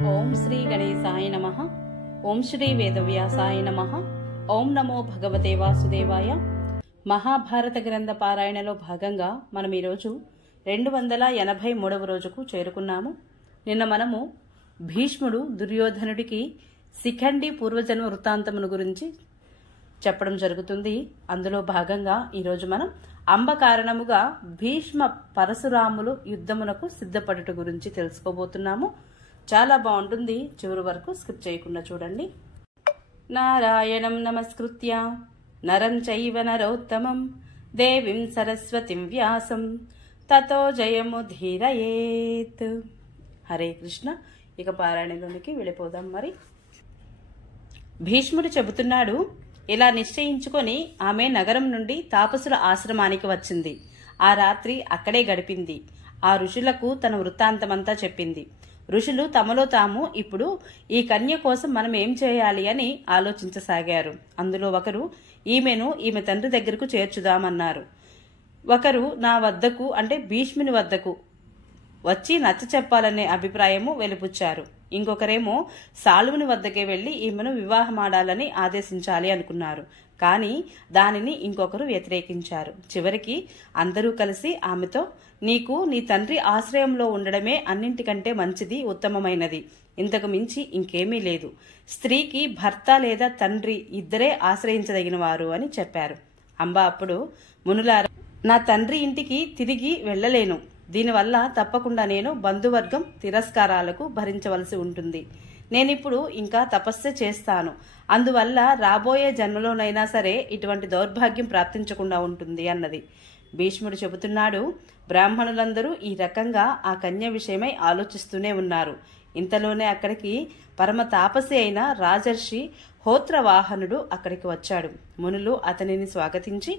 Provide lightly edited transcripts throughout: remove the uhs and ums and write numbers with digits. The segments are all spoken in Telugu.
ఓం శ్రీ గణేశాయ నమః. ఓం శ్రీ వేదవ్యాసాయ నమః. ఓం నమో భగవతే వాసుదేవాయ. మహాభారత గ్రంథ పారాయణలో భాగంగా మనం ఈరోజు 283వ రోజుకు చేరుకున్నాము. నిన్న మనము భీష్ముడు దుర్యోధనుడికి శిఖండి పూర్వజన్మ వృత్తాంతమును గురించి చెప్పడం జరుగుతుంది. అందులో భాగంగా ఈరోజు మనం అంబ కారణముగా భీష్మ పరశురాములు యుద్ధమునకు సిద్ధపడుట గురించి తెలుసుకోబోతున్నాము. చాలా బాగుంటుంది, చివరి వరకు స్కిప్ చేయకుండా చూడండి. నారాయణం నమస్కృత్య నరం చైవ నరోత్తమం దేవీం సరస్వతిం వ్యాసం తతో జయముధీరయేత్. హరే కృష్ణ. ఇక పారాయణలోనికి వెళ్ళిపోదాం. మరి భీష్ముడు చెబుతున్నాడు, ఇలా నిశ్చయించుకొని ఆమె నగరం నుండి తాపసుల ఆశ్రమానికి వచ్చింది. ఆ రాత్రి అక్కడే గడిపింది. ఆ ఋషులకు తన వృత్తాంతమంతా చెప్పింది. ఋషులు తమలో తాము ఇప్పుడు ఈ కన్య కోసం మనం ఏం చేయాలి అని ఆలోచించసాగారు. అందులో ఒకరు ఈమె తండ్రి దగ్గరకు చేర్చుదామన్నారు. ఒకరు నా వద్దకు అంటే భీష్ముని వద్దకు వచ్చి నచ్చ చెప్పాలనే అభిప్రాయము వెలిపుచ్చారు. ఇంకొకరేమో సాలువుని వద్దకే వెళ్లి ఈమెను వివాహమాడాలని ఆదేశించాలి అనుకున్నారు. కానీ దానిని ఇంకొకరు వ్యతిరేకించారు. చివరికి అందరూ కలిసి ఆమెతో, నీకు నీ తండ్రి ఆశ్రయంలో ఉండడమే అన్నింటికంటే మంచిది, ఉత్తమమైనది. ఇంతకు మించి ఇంకేమీ లేదు. స్త్రీకి భర్త లేదా తండ్రి ఇద్దరే ఆశ్రయించదగిన వారు అని చెప్పారు. అంబ అప్పుడు, మునులారా, నా తండ్రి ఇంటికి తిరిగి వెళ్లలేను. దీనివల్ల తప్పకుండా నేను బంధువర్గం తిరస్కారాలకు భరించవలసి ఉంటుంది. నేనిప్పుడు ఇంకా తపస్సు చేస్తాను. అందువల్ల రాబోయే జన్మలోనైనా సరే ఇటువంటి దౌర్భాగ్యం ప్రాప్తించకుండా ఉంటుంది అన్నది. భీష్ముడు చెబుతున్నాడు, బ్రాహ్మణులందరూ ఈ రకంగా ఆ కన్య విషయమై ఆలోచిస్తూనే ఉన్నారు. ఇంతలోనే అక్కడికి పరమ తాపసి అయిన రాజర్షి హోత్రవాహనుడు అక్కడికి వచ్చాడు. మునులు అతనిని స్వాగతించి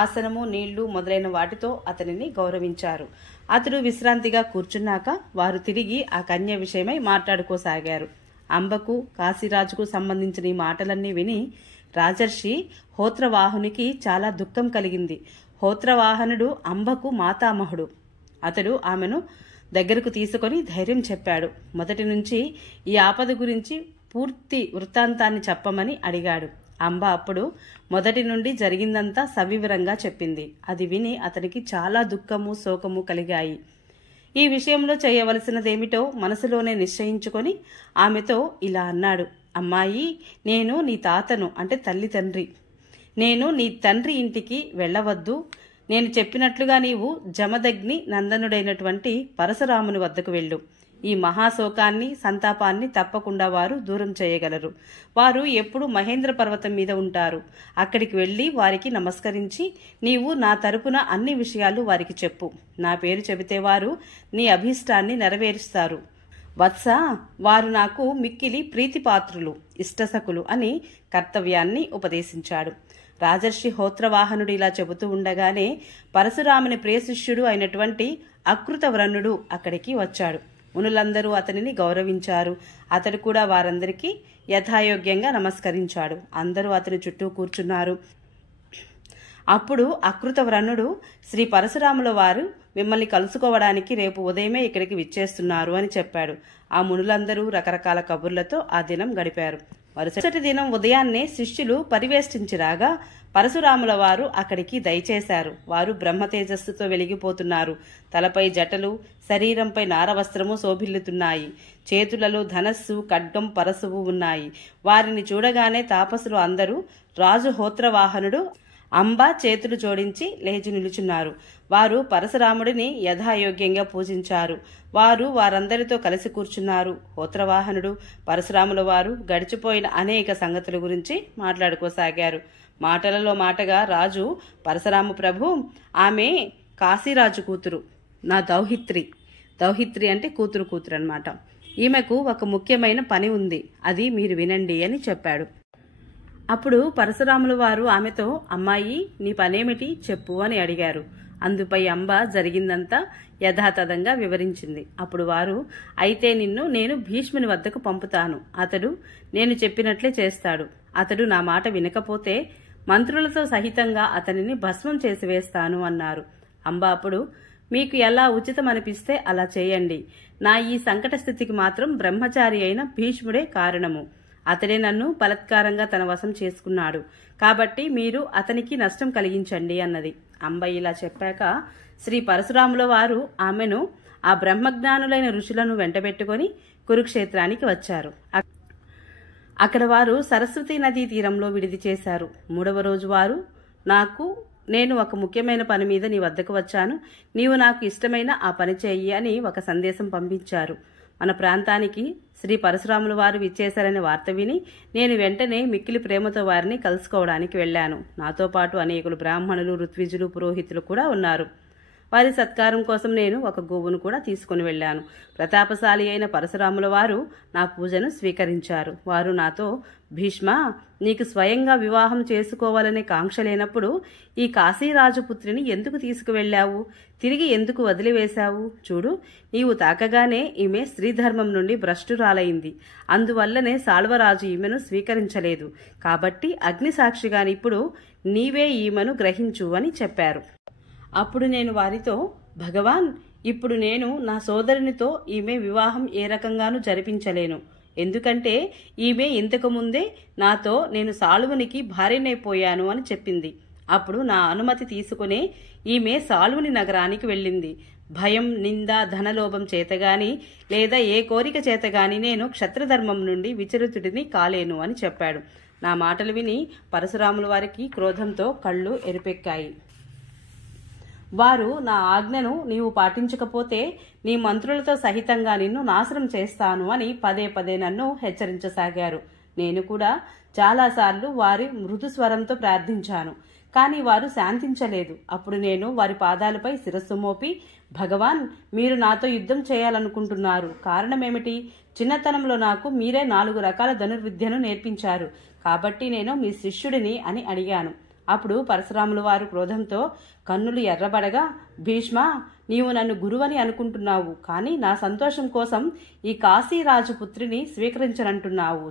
ఆసనము, నీళ్లు మొదలైన వాటితో అతనిని గౌరవించారు. అతడు విశ్రాంతిగా కూర్చున్నాక వారు తిరిగి ఆ కన్య విషయమై మాట్లాడుకోసాగారు. అంబకు, కాశీరాజుకు సంబంధించిన ఈ మాటలన్నీ విని రాజర్షి హోత్రవాహునికి చాలా దుఃఖం కలిగింది. హోత్రవాహనుడు అంబకు మాతామహుడు. అతడు ఆమెను దగ్గరకు తీసుకొని ధైర్యం చెప్పాడు. మొదటి నుంచి ఈ ఆపద గురించి పూర్తి వృత్తాంతాన్ని చెప్పమని అడిగాడు. అంబ అప్పుడు మొదటి నుండి జరిగిందంతా సవివరంగా చెప్పింది. అది విని అతనికి చాలా దుఃఖము, శోకము కలిగాయి. ఈ విషయంలో చేయవలసినదేమిటో మనసులోనే నిశ్చయించుకొని ఆమెతో ఇలా అన్నాడు, అమ్మాయి, నేను నీ తాతను అంటే తల్లి తండ్రి. నేను నీ తండ్రి ఇంటికి వెళ్ళవద్దు. నేను చెప్పినట్లుగా నీవు జమదగ్ని నందనుడైనటువంటి పరశురాముని వద్దకు వెళ్ళు. ఈ మహాశోకాన్ని, సంతాపాన్ని తప్పకుండా వారు దూరం చేయగలరు. వారు ఎప్పుడు మహేంద్ర పర్వతం మీద ఉంటారు. అక్కడికి వెళ్లి వారికి నమస్కరించి నీవు నా తరపున అన్ని విషయాలు వారికి చెప్పు. నా పేరు చెబితే వారు నీ అభీష్టాన్ని నెరవేరుస్తారు. వత్స, వారు నాకు మిక్కిలి ప్రీతిపాత్రులు, ఇష్టసకులు అని కర్తవ్యాన్ని ఉపదేశించాడు. రాజర్షి హోత్రవాహనుడు ఇలా చెబుతూ ఉండగానే పరశురాముని ప్రియశిష్యుడు అయినటువంటి అకృతవ్రనుడు అక్కడికి వచ్చాడు. మునులందరూ అతనిని గౌరవించారు. అతడు కూడా వారందరికీ యథాయోగ్యంగా నమస్కరించాడు. అందరూ అతని చుట్టూ కూర్చున్నారు. అప్పుడు అకృతవ్రనుడు, శ్రీ పరశురాముల వారు మిమ్మల్ని కలుసుకోవడానికి రేపు ఉదయమే ఇక్కడికి విచ్చేస్తున్నారు అని చెప్పాడు. ఆ మునులందరూ రకరకాల కబుర్లతో ఆ దినం గడిపారు. మరుసటి దినం ఉదయాన్నే శిష్యులు పరివేష్టించిరాగా పరశురాముల వారు అక్కడికి దయచేశారు. వారు బ్రహ్మ తేజస్సుతో వెలిగిపోతున్నారు. తలపై జటలు, శరీరంపై నారవస్త్రము శోభిల్లుతున్నాయి. చేతులలో ధనస్సు, ఖడ్గం, పరశువు ఉన్నాయి. వారిని చూడగానే తాపసులు అందరూ రాజు హోత్రవాహనుడు, అంబ చేతులు జోడించి లేచి నిలుచున్నారు. వారు పరశురాముడిని యథాయోగ్యంగా పూజించారు. వారందరితో కలిసి కూర్చున్నారు. హోత్రవాహనుడు, పరశురాముల వారు గడిచిపోయిన అనేక సంగతుల గురించి మాట్లాడుకోసాగారు. మాటలలో మాటగా రాజు, పరశురామ ప్రభు, ఆమె కాశీరాజు కూతురు, నా దౌహిత్రి అంటే కూతురు అన్నమాట. ఈమెకు ఒక ముఖ్యమైన పని ఉంది, అది మీరు వినండి అని చెప్పాడు. అప్పుడు పరశురాముల వారు ఆమెతో, అమ్మాయి, నీ పనేమిటి చెప్పు అని అడిగారు. అందుపై అంబ జరిగిందంతా యథాతథంగా వివరించింది. అప్పుడు వారు, అయితే నేను భీష్ముని వద్దకు పంపుతాను. అతడు నేను చెప్పినట్లే చేస్తాడు. అతడు నా మాట వినకపోతే మంత్రులతో సహితంగా అతనిని భస్మం చేసి వేస్తాను అన్నారు. అంబ అప్పుడు, మీకు ఎలా ఉచితం అనిపిస్తే అలా చేయండి. నా ఈ సంకట స్థితికి మాత్రం బ్రహ్మచారి అయిన భీష్ముడే కారణము. అతడే నన్ను బలత్కారంగా తన వశం చేసుకున్నాడు. కాబట్టి మీరు అతనికి నష్టం కలిగించండి అన్నది. అంబ ఇలా చెప్పాక శ్రీ పరశురాముల వారు ఆమెను ఆ బ్రహ్మజ్ఞానులైన ఋషులను వెంటబెట్టుకొని కురుక్షేత్రానికి వచ్చారు. అక్కడ వారు సరస్వతీ నదీ తీరంలో విడిది చేశారు. 3వ రోజు వారు నేను ఒక ముఖ్యమైన పని మీద నీ వద్దకు వచ్చాను, నీవు నాకు ఇష్టమైన ఆ పని చెయ్యి అని ఒక సందేశం పంపించారు. మన ప్రాంతానికి శ్రీ పరశురాముల వారు విచ్చేశారనే వార్త విని నేను వెంటనే మిక్కిలి ప్రేమతో వారిని కలుసుకోవడానికి వెళ్ళాను. నాతో పాటు అనేకులు బ్రాహ్మణులు, ఋత్విజులు, పురోహితులు కూడా ఉన్నారు. వారి సత్కారం కోసం నేను ఒక గోవును కూడా తీసుకుని వెళ్ళాను. ప్రతాపశాలి అయిన పరశురాముల వారు నా పూజను స్వీకరించారు. వారు నాతో, భీష్మ, నీకు స్వయంగా వివాహం చేసుకోవాలనే కాంక్ష లేనప్పుడు ఈ కాశీరాజుపుత్రిని ఎందుకు తీసుకువెళ్ళావు? తిరిగి ఎందుకు వదిలివేశావు? చూడు, నీవు తాకగానే ఈమె స్త్రీధర్మం నుండి భ్రష్టురాలైంది. అందువల్లనే సాళ్వరాజు ఈమెను స్వీకరించలేదు. కాబట్టి అగ్నిసాక్షిగా ఇప్పుడు నీవే ఈమెను గ్రహించు అని చెప్పారు. అప్పుడు నేను వారితో, భగవాన్, ఇప్పుడు నేను నా సోదరునితో ఈమె వివాహం ఏ రకంగానూ జరిపించలేను. ఎందుకంటే ఈమె ఇంతకు ముందే నాతో నేను సాళువునికి భార్యనైపోయాను అని చెప్పింది. అప్పుడు నా అనుమతి తీసుకునే ఈమె సాళువుని నగరానికి వెళ్ళింది. భయం, నింద, ధనలోభం చేతగాని లేదా ఏ కోరిక చేతగాని నేను క్షత్రధర్మం నుండి విచలితుడిని కాలేను అని చెప్పాడు. నా మాటలు విని పరశురాముల వారికి క్రోధంతో కళ్ళు ఎరిపెక్కాయి. వారు నా ఆజ్ఞను నీవు పాటించకపోతే నీ మంత్రులతో సహితంగా నిన్ను నాశనం చేస్తాను అని పదే పదే నన్ను హెచ్చరించసాగారు. నేను కూడా చాలాసార్లు వారి మృదు స్వరంతో ప్రార్థించాను. కానీ వారు శాంతించలేదు. అప్పుడు నేను వారి పాదాలపై శిరస్సు మోపి, భగవాన్, మీరు నాతో యుద్ధం చేయాలనుకుంటున్నారు. కారణమేమిటి? చిన్నతనంలో నాకు మీరే 4 రకాల ధనుర్విద్యను నేర్పించారు. కాబట్టి నేను మీ శిష్యుడిని అని అడిగాను. అప్పుడు పరశురాముల వారు క్రోధంతో కన్నులు ఎర్రబడగా, భీష్మ, నీవు నన్ను గురువని అనుకుంటున్నావు, కానీ నా సంతోషం కోసం ఈ కాశీరాజుపుత్రిని స్వీకరించనంటున్నావు.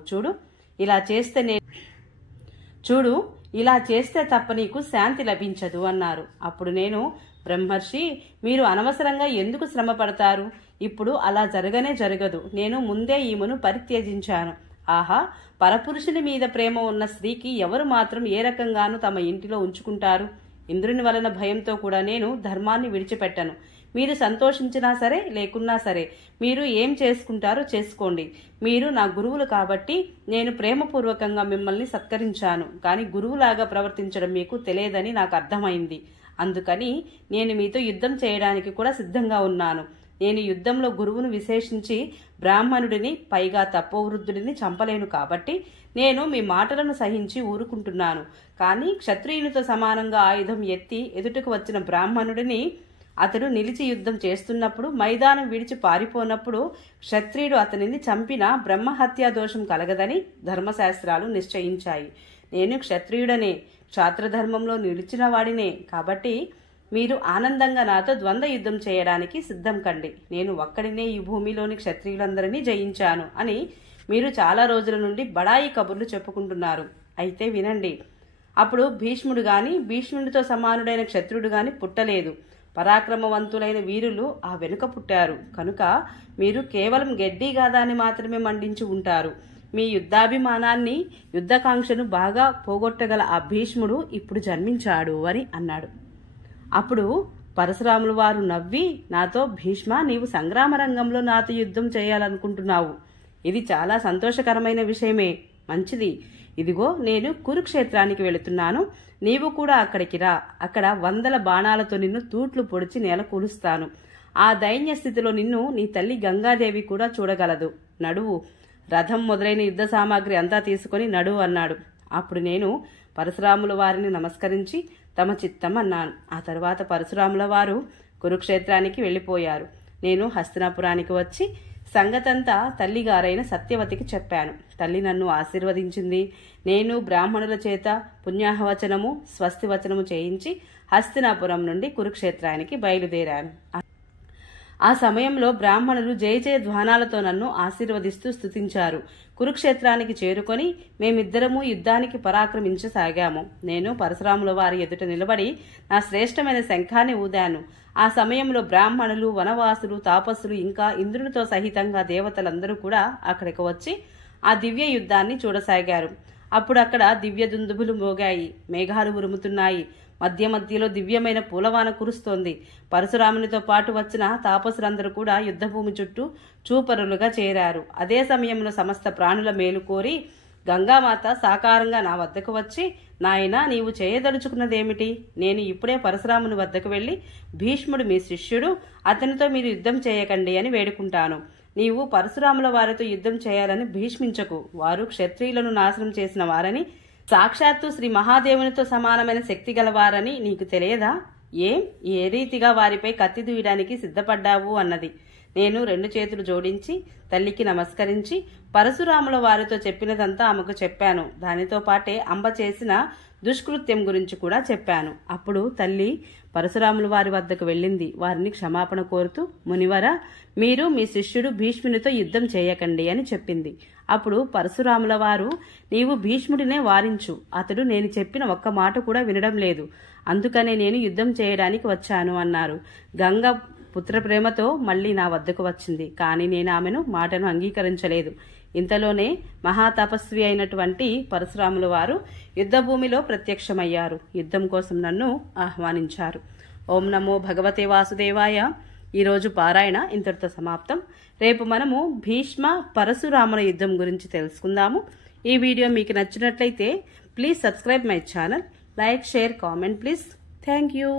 ఇలా చేస్తే తప్ప నీకు శాంతి లభించదు అన్నారు. అప్పుడు నేను, బ్రహ్మర్షి, మీరు అనవసరంగా ఎందుకు శ్రమ పడతారు? ఇప్పుడు అలా జరగదు. నేను ముందే ఈమెను పరిత్యజించాను. ఆహా, పరపురుషుని మీద ప్రేమ ఉన్న స్త్రీకి ఎవరు మాత్రం ఏ రకంగానూ తమ ఇంటిలో ఉంచుకుంటారు? ఇంద్రుని వలన భయంతో కూడా నేను ధర్మాన్ని విడిచిపెట్టను. మీరు సంతోషించినా సరే, లేకున్నా సరే, మీరు ఏం చేసుకుంటారో చేసుకోండి. మీరు నా గురువులు కాబట్టి నేను ప్రేమపూర్వకంగా మిమ్మల్ని సత్కరించాను. కానీ గురువులాగా ప్రవర్తించడం మీకు తెలియదని నాకు అర్థమైంది. అందుకని నేను మీతో యుద్ధం చేయడానికి కూడా సిద్ధంగా ఉన్నాను. నేను యుద్ధంలో గురువును విశేషించి బ్రాహ్మణుడిని, పైగా తపోవృద్ధుడిని చంపలేను. కాబట్టి నేను మీ మాటలను సహించి ఊరుకుంటున్నాను. కానీ క్షత్రియునితో సమానంగా ఆయుధం ఎత్తి ఎదుటకు వచ్చిన బ్రాహ్మణుడిని అతడు నిలిచి యుద్ధం చేస్తున్నప్పుడు, మైదానం విడిచి పారిపోనప్పుడు క్షత్రియుడు అతనిని చంపినా బ్రహ్మహత్యా దోషం కలగదని ధర్మశాస్త్రాలు నిశ్చయించాయి. నేను క్షత్రియుడనే, క్షాత్రధర్మంలో నిలిచిన వాడినే. కాబట్టి మీరు ఆనందంగా నాతో ద్వంద్వ యుద్ధం చేయడానికి సిద్ధం కండి. నేను ఒక్కడినే ఈ భూమిలోని క్షత్రియులందరినీ జయించాను అని మీరు చాలా రోజుల నుండి బడాయి కబుర్లు చెప్పుకుంటున్నారు. అయితే వినండి. అప్పుడు భీష్ముడు గాని, భీష్ముడితో సమానుడైన క్షత్రుడు గాని పుట్టలేదు. పరాక్రమవంతులైన వీరులు ఆ వెనుక పుట్టారు. కనుక మీరు కేవలం గడ్డి గాదాన్ని మాత్రమే మండించి ఉంటారు. మీ యుద్ధాభిమానాన్ని, యుద్ధకాంక్షను బాగా పోగొట్టగల ఆ భీష్ముడు ఇప్పుడు జన్మించాడు అని అన్నాడు. అప్పుడు పరశురాముల వారు నవ్వి నాతో, భీష్మ, నీవు సంగ్రామ రంగంలో నాతో యుద్ధం చేయాలనుకుంటున్నావు. ఇది చాలా సంతోషకరమైన విషయమే. మంచిది. ఇదిగో నేను కురుక్షేత్రానికి వెళుతున్నాను. నీవు కూడా అక్కడికి రా. అక్కడ 100 బాణాలతో నిన్ను తూట్లు పొడిచి నేల కూలుస్తాను. ఆ దైన్య స్థితిలో నిన్ను నీ తల్లి గంగాదేవి కూడా చూడగలదు. నడువు. రథం మొదలైన యుద్ధ సామాగ్రి అంతా తీసుకుని నడువు అన్నాడు. అప్పుడు నేను పరశురాముల వారిని నమస్కరించి తమ చిత్తం అన్నాను. ఆ తర్వాత పరశురాముల వారు కురుక్షేత్రానికి వెళ్ళిపోయారు. నేను హస్తినాపురానికి వచ్చి సంగతంతా తల్లిగారైన సత్యవతికి చెప్పాను. తల్లి నన్ను ఆశీర్వదించింది. నేను బ్రాహ్మణుల చేత పుణ్యాహవచనము, స్వస్తివచనము చేయించి హస్తినాపురం నుండి కురుక్షేత్రానికి బయలుదేరాను. ఆ సమయంలో బ్రాహ్మణులు జయ జయ ధ్వానాలతో నన్ను ఆశీర్వదిస్తూ స్తుతించారు. కురుక్షేత్రానికి చేరుకొని మేమిద్దరము యుద్ధానికి పరాక్రమించసాగాము. నేను పరశురాముల వారి ఎదుట నిలబడి నా శ్రేష్టమైన శంఖాన్ని ఊదాను. ఆ సమయంలో బ్రాహ్మణులు, వనవాసులు, తాపస్సులు ఇంకా ఇంద్రునితో సహితంగా దేవతలందరూ కూడా అక్కడికి వచ్చి ఆ దివ్య యుద్ధాన్ని చూడసాగారు. అప్పుడు అక్కడ దివ్య దుందుబులు మోగాయి, మేఘాలు ఉరుముతున్నాయి, మధ్య మధ్యలో దివ్యమైన పూలవాన కురుస్తోంది. పరశురామునితో పాటు వచ్చిన తాపసులందరూ కూడా యుద్ధభూమి చుట్టూ చూపరులుగా చేరారు. అదే సమయంలో సమస్త ప్రాణుల మేలు కోరి గంగామాత సాకారంగా నా వద్దకు వచ్చి, నాయనా, నీవు చేయదలుచుకున్నదేమిటి? నేను ఇప్పుడే పరశురాముని వద్దకు వెళ్లి, భీష్ముడు మీ శిష్యుడు, అతనితో మీరు యుద్ధం చేయకండి అని వేడుకుంటాను. నీవు పరశురాముల వారితో యుద్ధం చేయాలని భీష్మించకు. వారు క్షత్రియులను నాశనం చేసిన వారని, సాక్షాత్తు శ్రీ మహాదేవునితో సమానమైన శక్తి గలవారని నీకు తెలియదా? ఏ రీతిగా వారిపై కత్తి దూయడానికి సిద్ధపడ్డావు అన్నది. నేను 2 చేతులు జోడించి తల్లికి నమస్కరించి పరశురాముల వారితో చెప్పినదంతా ఆమెకు చెప్పాను. దానితో పాటే అంబ చేసిన దుష్కృత్యం గురించి కూడా చెప్పాను. అప్పుడు తల్లి పరశురాముల వారి వద్దకు వెళ్ళింది. వారిని క్షమాపణ కోరుతూ, మునివర, మీరు మీ శిష్యుడు భీష్మునితో యుద్ధం చేయకండి అని చెప్పింది. అప్పుడు పరశురాముల వారు, నీవు భీష్ముడినే వారించు, అతడు నేను చెప్పిన ఒక్క మాట కూడా వినడం లేదు, అందుకనే నేను యుద్ధం చేయడానికి వచ్చాను అన్నారు. గంగ పుత్ర ప్రేమతో మళ్లీ నా వద్దకు వచ్చింది. కానీ నేను ఆమెను మాటను అంగీకరించలేదు. ఇంతలోనే మహాతపస్వి అయినటువంటి పరశురాముల వారు యుద్ధభూమిలో ప్రత్యక్షమయ్యారు. యుద్ధం కోసం నన్ను ఆహ్వానించారు. ఓం నమో భగవతే వాసుదేవాయ. ఈరోజు పారాయణ ఇంతటితో సమాప్తం. రేపు మనము భీష్మ పరశురాముల యుద్ధం గురించి తెలుసుకుందాము. ఈ వీడియో మీకు నచ్చినట్లయితే please subscribe my channel, like, share, comment please. Thank you.